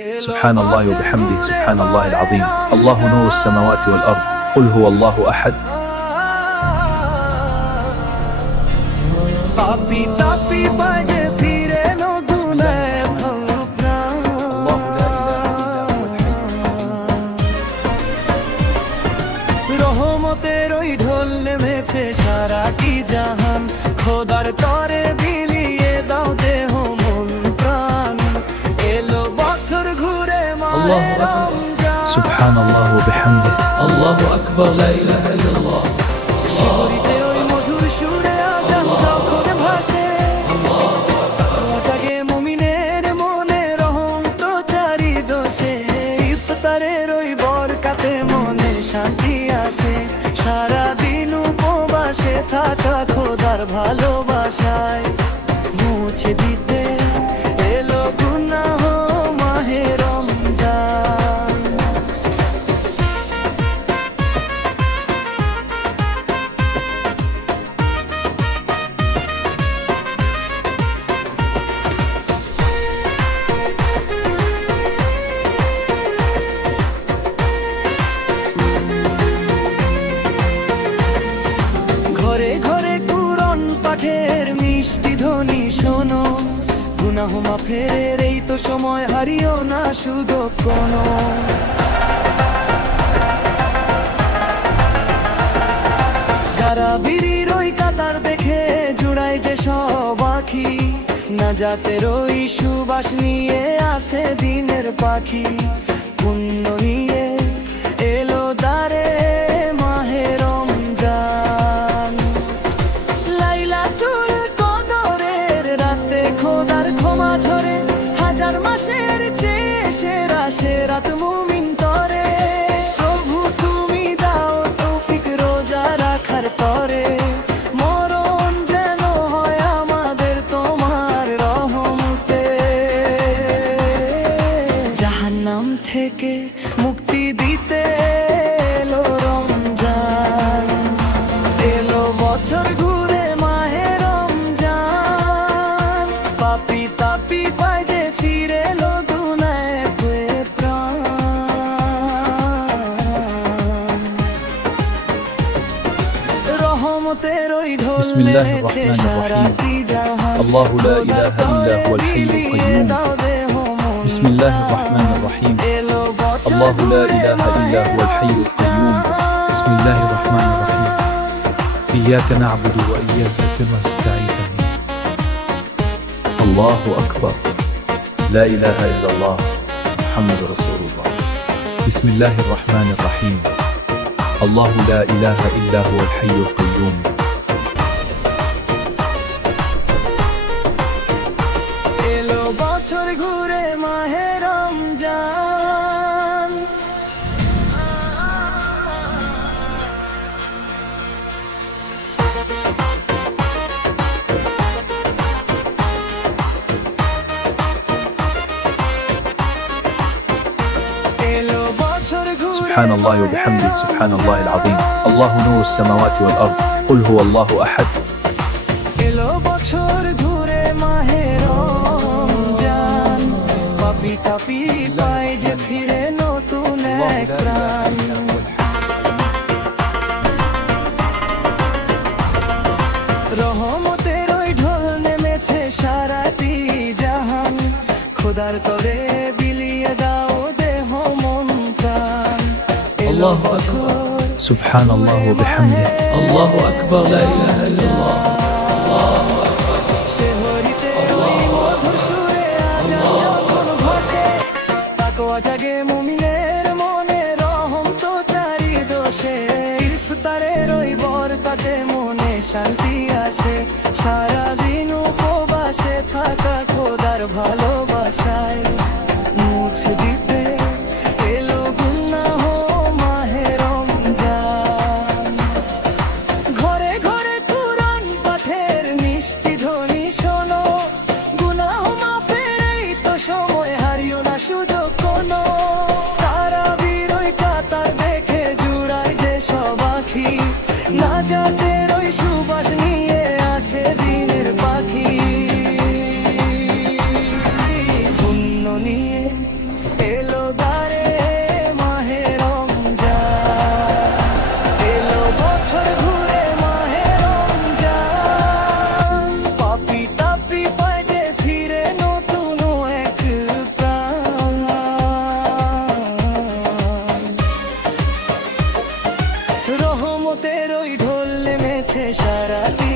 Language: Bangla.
سبحان الله وبحمده سبحان الله العظيم الله نور السماوات والأرض قل هو الله أحد পাপি তাপি বাজে ফিরে নগুনায় রহমতের ওই ঢোল নেমেছে সারাটি জাহান খোদার তরে বিলিয়ে দাও দেহ মন প্রাণ এলো বছর ঘুরে الله أكبر سبحان الله وبحمده الله أكبر لا إله إلا الله শিহরিতে ওই মধুর সুরে আজান যখন ভাসে জাগে মুমিনের মনে রহম তো চারি দোষে ইফতারের ওই বরকাতে মনে শান্তি আসে সারাদিন উপবাসে থাকা খোদার ভালোবাসায় মুছে দিতে এলো গুনাহ মাহে রমজান ঘরে ঘরে কুরআন পাঠের মিষ্টি ধ্বনি শোনো গুনাহ মাফের এই তো সময় হারিও না সুযোগ কোনো কারাবিরির ওই কাতার দেখে জুড়াই যে সব আখি না জাতের ওই সুবাস নিয়ে আসে দিনের পাখি পুণ্য নিয়ে এলো দ্বারে মাহে রমজান লাইলাতুল কদরের রাতে খোদার ক্ষমা ঝরে হাজার মাসের চেয়ে সেরা সে রাত মুমিন তরে প্রভু তুমি দাও তৌফিক রোজা রাখার পরে মরণ যেন হয় আমাদের তোমার রহমতে জাহান্নাম থেকে মুক্তি দিতে এলো রমজান এলো বছর ঘুরে মাহে রমজান পাপি তাপি পায় যে ফিরে এলো দুনায় প্রাণ রহমতের ওই ঢোল بسم الله নেমেছে الرحمن সারাটি الرحيم জাহান الله لا খোদার إله إلا هو তরে الحي বিলিয়ে القيوم দাও দেহ মন بسم الله الرحمن الرحيم এলো বছর الله لا ঘুরে إله إلا মাহে هو الحي القيوم بسم الله الرحمن الرحيم إياك نعبد وإياك نستعين الله أكبر لا إله إلا الله محمد رسول الله بسم الله الرحمن الرحيم الله لا إله إلا هو الحي القيوم এলো বছর ঘুরে মাহে রমজান এলো বছর ঘুরে سبحان الله وبحمده سبحان الله العظيم الله نور السماوات والأرض قل هو الله أحد এলো বছর ঘুরে মাহে রমজান পাপি তাপি পায় যে ফিরে নতুন এক প্রাণ রহমতের ওই ঢোল নেমেছে সারাটি জাহান খোদার তরে বিলিয়ে দাও দেহ মন প্রাণ এলো الله বছর سبحان الله وبحمده الله أكبر لا إله إلا الله শিহরিতে ওই মধুর সুরে আজান যখন ভাসে তাকওয়া জাগে মুমিনের মনে রহম তো চারি দোষে ইফতারের ওই বরকতে মনে শান্তি আসে সারাদিন উপবাসে থাকা খোদার ভালোবাসায় মুছে দিতে এলো গুনাহ মাহে রমজান ঘরে ঘরে কুরআন পাঠের মিষ্টি ধ্বনি শোনো গুনাহ মাফের এই তো সময় হারিও না সুযোগ কোনো তারাবির ওই কাতার দেখে জুড়াই যে সব আখি না জাতের ওই সুবাস নিয়ে আসে দিনের পাখি পুণ্য নিয়ে রহমতের ওই ঢোল নেমেছে সারাটি